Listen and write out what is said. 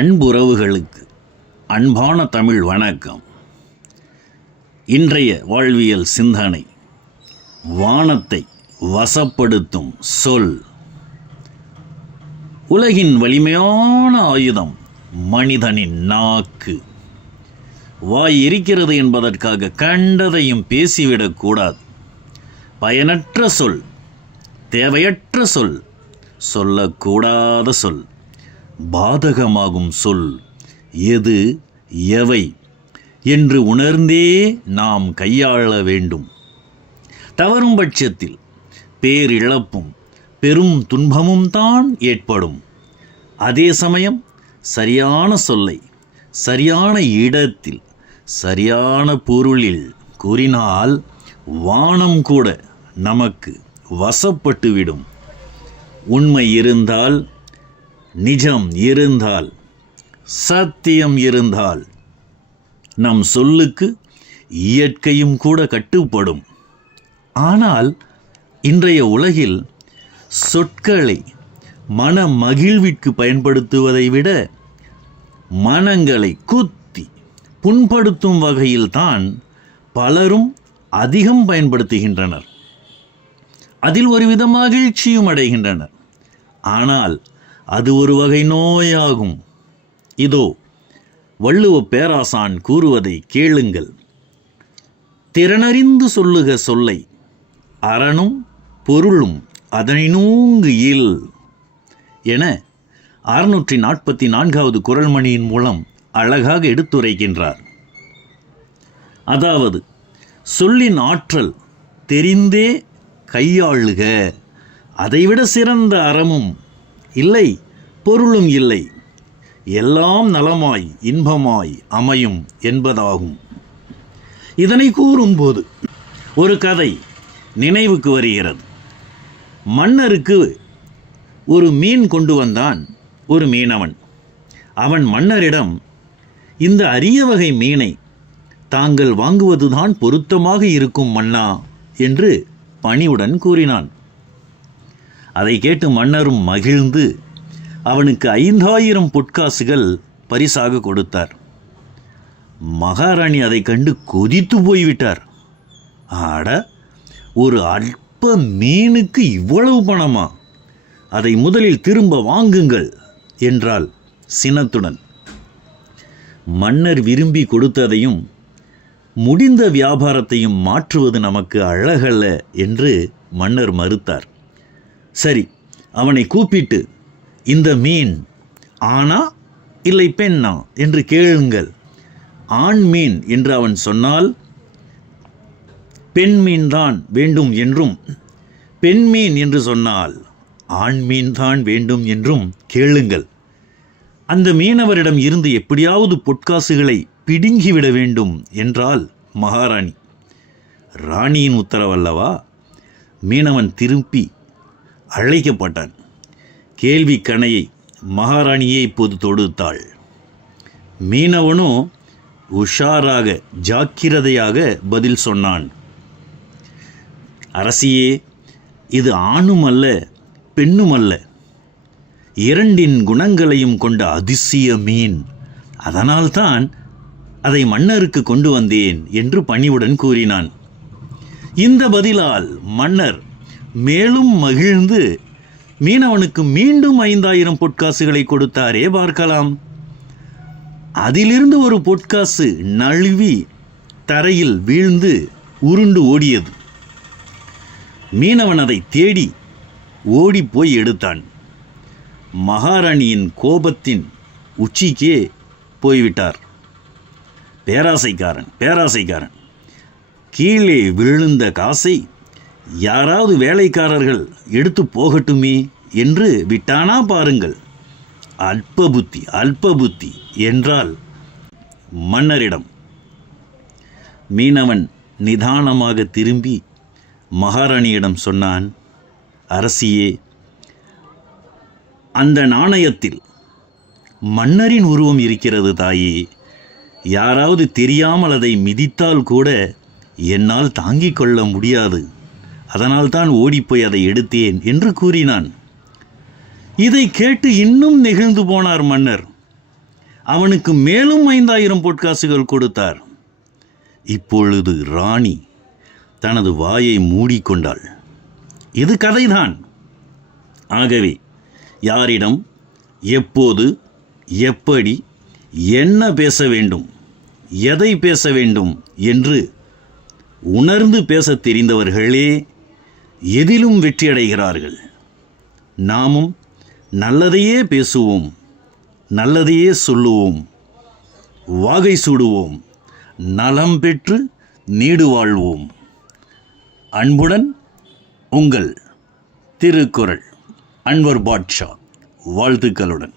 அன்புறவுகளுக்கு அன்பான தமிழ் வணக்கம். இன்றைய வாழ்வியல் சிந்தனை, வானத்தை வசப்படுத்தும் சொல். உலகின் வலிமையான ஆயுதம் மனிதனின் நாக்கு. வாய் இருக்கிறது என்பதற்காக கண்டதையும் பேசிவிடக்கூடாது. பயனற்ற சொல், தேவையற்ற சொல், சொல்லக்கூடாத சொல், பாதகமாகும் சொல் எது எவை என்று உணர்ந்தே நாம் கையாள வேண்டும். தவறும் பட்சத்தில் பேரிழப்பும் பெரும் துன்பமும் தான் ஏற்படும். அதே சமயம் சரியான சொல்லை சரியான இடத்தில் சரியான பொருளில் கூறினால் வானம் கூட நமக்கு வசப்பட்டுவிடும். உண்மை இருந்தால், நிஜம் இருந்தால், சத்தியம் இருந்தால் நம் சொல்லுக்கு இயற்கையும் கூட கட்டுப்படும். ஆனால் இன்றைய உலகில் சொற்களை மன மகிழ்விற்கு பயன்படுத்துவதை விட மனங்களை குத்தி புண்படுத்தும் வகையில்தான் பலரும் அதிகம் பயன்படுத்துகின்றனர். அதில் ஒருவித மகிழ்ச்சியும் அடைகின்றனர். ஆனால் அது ஒரு வகை நோயாகும். இதோ வள்ளுவ பேராசான் கூறுவதை கேளுங்கள். திறனறிந்து சொல்லுக சொல்லை, அறனும் பொருளும் அதனினூங்கு இல் என 644வது குறள்மணியின் மூலம் அழகாக எடுத்துரைக்கின்றார். அதாவது சொல்லின் ஆற்றல் தெரிந்தே கையாளுக. அதைவிட சிறந்த அறமும் இல்லை, பொருளும் இல்லை. எல்லாம் நலமாய் இன்பமாய் அமையும் என்பதாகும். இதனை கூறும்போது ஒரு கதை நினைவுக்கு வருகிறது. மன்னருக்கு ஒரு மீன் கொண்டு வந்தான் ஒரு மீனவன். அவன் மன்னரிடம், இந்த அரிய வகை மீனை தாங்கள் வாங்குவதுதான் பொருத்தமாக இருக்கும் மன்னா என்று பணிவுடன் கூறினான். அதை கேட்டு மன்னரும் மகிழ்ந்து அவனுக்கு 5000 பொற்காசுகள் பரிசாக கொடுத்தார். மகாராணி அதை கண்டு கொதித்து போய்விட்டார். ஆட, ஒரு அல்ப மீனுக்கு இவ்வளவு பணமா? அதை முதலில் திரும்ப வாங்குங்கள் என்றாள் சினத்துடன். மன்னர் விரும்பி கொடுத்ததையும் முடிந்த வியாபாரத்தையும் மாற்றுவது நமக்கு அழகல்ல என்று மன்னர் மறுத்தார். சரி, அவனை கூப்பிட்டு, இந்த மீன் ஆணா இல்லை பெண்ணா என்று கேளுங்கள். ஆண் மீன் என்று அவன் சொன்னால் பெண் மீன் தான் வேண்டும் என்றும், பெண் மீன் என்று சொன்னால் ஆண் மீன் தான் வேண்டும் என்றும் கேளுங்கள். அந்த மீனவரிடம் இருந்து எப்படியாவது பொற்காசுகளை பிடுங்கிவிட வேண்டும் என்றால் மகாராணி. ராணியின் உத்தரவல்லவா? மீனவன் திருப்பி அழைக்கப்பட்டான். கேள்வி கணையை மகாராணியே இப்போது தொடுத்தாள். மீனவனோ உஷாராக ஜாக்கிரதையாக பதில் சொன்னான். அரசியே, இது ஆணும் அல்ல பெண்ணும் அல்ல, இரண்டின் குணங்களையும் கொண்ட அதிசய மீன். அதனால்தான் அதை மன்னருக்கு கொண்டு வந்தேன் என்று பணிவுடன் கூறினான். இந்த பதிலால் மன்னர் மேலும் மகிழ்ந்து மீனவனுக்கு மீண்டும் 5000 பொற்காசுகளை கொடுத்தாரே பார்க்கலாம். அதிலிருந்து ஒரு பொற்காசு நழுவி தரையில் வீழ்ந்து உருண்டு ஓடியது. மீனவன் அதை தேடி ஓடிப்போய் எடுத்தான். மகாராணியின் கோபத்தின் உச்சிக்கே போய்விட்டார். பேராசைக்காரன் கீழே விழுந்த காசை யாராவது வேலைக்காரர்கள் எடுத்து போகட்டுமே என்று விட்டானா பாருங்கள். அல்ப புத்தி என்றால் மன்னரிடம். மீனவன் நிதானமாக திரும்பி மகாராணியிடம் சொன்னான், அரசியே, அந்த நாணயத்தில் மன்னரின் உருவம் இருக்கிறது தாயே. யாராவது தெரியாமல் அதை மிதித்தால் கூட என்னால் தாங்கிக் கொள்ள முடியாது. அதனால்தான் ஓடிப்போய் அதை எடுத்தேன் என்று கூறினான். இதை கேட்டு இன்னும் நெகிழ்ந்து போனார் மன்னர். அவனுக்கு மேலும் 5000 பொற்காசுகள் கொடுத்தார். இப்பொழுது ராணி தனது வாயை மூடிக்கொண்டாள். இது கதைதான். ஆகவே யாரிடம் எப்போது எப்படி என்ன பேச வேண்டும், எதை பேச வேண்டும் என்று உணர்ந்து பேசத் தெரிந்தவர்களே எதிலும் வெற்றியடைகிறார்கள். நாமும் நல்லதையே பேசுவோம், நல்லதையே சொல்லுவோம், வாகை சூடுவோம், நலம் பெற்று நீடு வாழ்வோம். அன்புடன் உங்கள் திருக்குறள் அன்வர் பாட்ஷா. வாழ்த்துக்களுடன்.